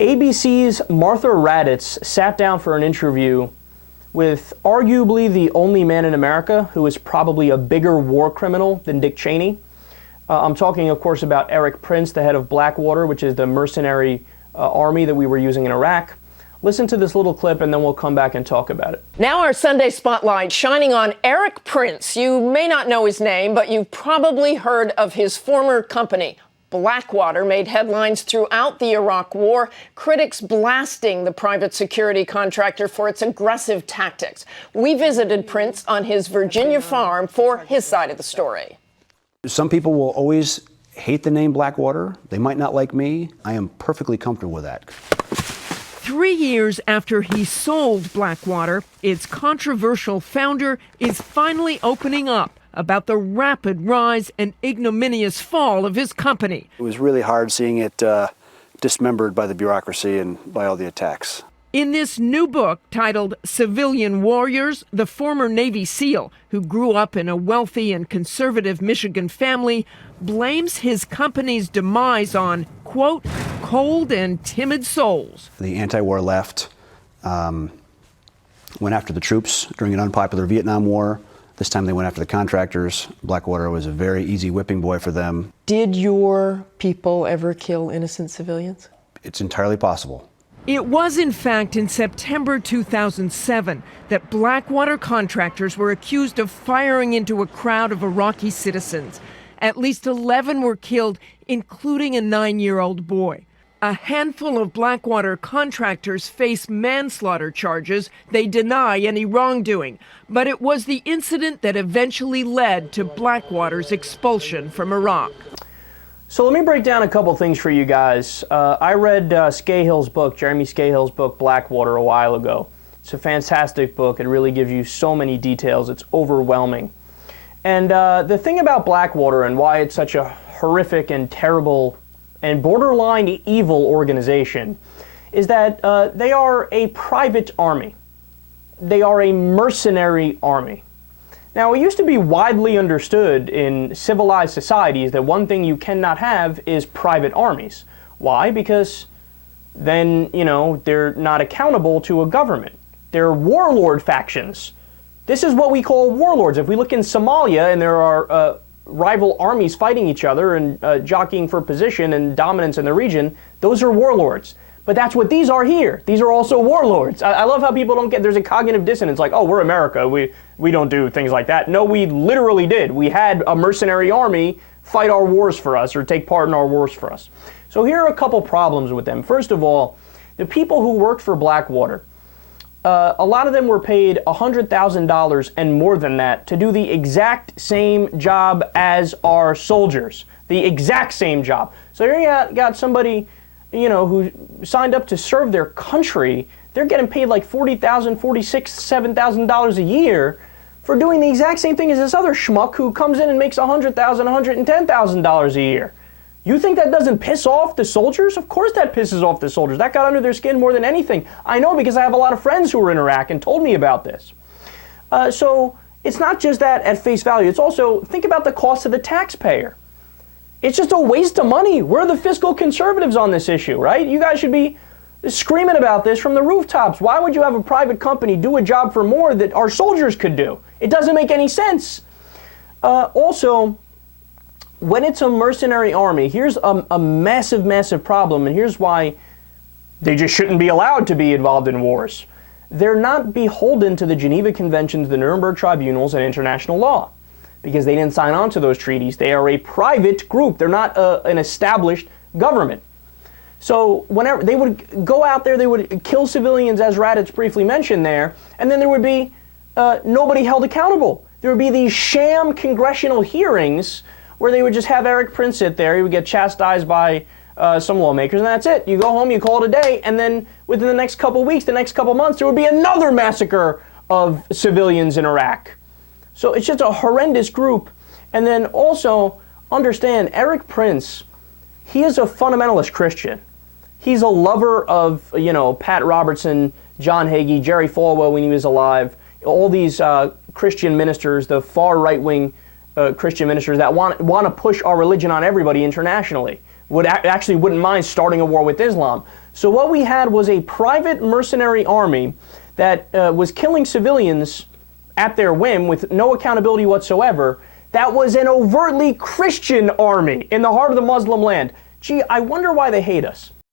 ABC's Martha Raddatz sat down for an interview with arguably the only man in America who is probably a bigger war criminal than Dick Cheney. I'm talking, of course, about Erik Prince, the head of Blackwater, which is the mercenary army that we were using in Iraq. Listen to this little clip, and then we'll come back and talk about it. Now our Sunday Spotlight shining on Erik Prince. You may not know his name, but you've probably heard of his former company. Blackwater made headlines throughout the Iraq War, critics blasting the private security contractor for its aggressive tactics. We visited Prince on his Virginia farm for his side of the story. Some people will always hate the name Blackwater. They might not like me. I am perfectly comfortable with that. 3 years after he sold Blackwater, its controversial founder is finally opening up about the rapid rise and ignominious fall of his company. It was really hard seeing it dismembered by the bureaucracy and by all the attacks. In this new book titled Civilian Warriors, the former Navy SEAL, who grew up in a wealthy and conservative Michigan family, blames his company's demise on, quote, cold and timid souls. The anti-war left went after the troops during an unpopular Vietnam War. This time they went after the contractors. Blackwater was a very easy whipping boy for them. Did your people ever kill innocent civilians? It's entirely possible. It was, in fact, in September 2007 that Blackwater contractors were accused of firing into a crowd of Iraqi citizens. At least 11 were killed, including a 9-year-old boy. A handful of Blackwater contractors face manslaughter charges. They deny any wrongdoing. But it was the incident that eventually led to Blackwater's expulsion from Iraq. So let me break down a couple things for you guys. I read Scahill's book, Jeremy Scahill's book, Blackwater, a while ago. It's a fantastic book. It really gives you so many details. It's overwhelming. And the thing about Blackwater and why it's such a horrific and terrible and borderline evil organization is that they are a private army. They are a mercenary army. Now, it used to be widely understood in civilized societies that one thing you cannot have is private armies. Why? Because then, they're not accountable to a government. They're warlord factions. This is what we call warlords. If we look in Somalia and there are rival armies fighting each other and jockeying for position and dominance in the region, those are warlords. But that's what these are here. These are also warlords. I love how people don't get, there's a cognitive dissonance, like, oh, we're America, we don't do things like that. No, we literally did. We had a mercenary army fight our wars for us or take part in our wars for us. So here are a couple problems with them. First of all, the people who worked for Blackwater, a lot of them were paid $100,000 and more than that to do the exact same job as our soldiers. The exact same job. So here you got somebody who signed up to serve their country. They're getting paid like $40,000, $46,000, $7,000 a year for doing the exact same thing as this other schmuck who comes in and makes $100,000, $110,000 a year. You think that doesn't piss off the soldiers? Of course that pisses off the soldiers. That got under their skin more than anything. I know because I have a lot of friends who were in Iraq and told me about this. So it's not just that at face value. It's also, think about the cost to the taxpayer. It's just a waste of money. We're the fiscal conservatives on this issue, right? You guys should be screaming about this from the rooftops. Why would you have a private company do a job for more that our soldiers could do? It doesn't make any sense. Also, when it's a mercenary army, here's a massive, massive problem, and here's why they just shouldn't be allowed to be involved in wars. They're not beholden to the Geneva Conventions, the Nuremberg Tribunals, and international law, because they didn't sign on to those treaties. They are a private group. They're not an established government. So whenever they would go out there, they would kill civilians, as Raddatz briefly mentioned there, and then there would be nobody held accountable. There would be these sham congressional hearings where they would just have Erik Prince sit there. He would get chastised by some lawmakers, and that's it. You go home, you call it a day, and then within the next couple weeks, the next couple months, there would be another massacre of civilians in Iraq. So it's just a horrendous group. And then also understand, Erik Prince, he is a fundamentalist Christian. He's a lover of, Pat Robertson, John Hagee, Jerry Falwell when he was alive, all these Christian ministers, the far right-wing Christian ministers that want to push our religion on everybody internationally, actually wouldn't mind starting a war with Islam. So what we had was a private mercenary army that was killing civilians at their whim with no accountability whatsoever. That was an overtly Christian army in the heart of the Muslim land. Gee, I wonder why they hate us.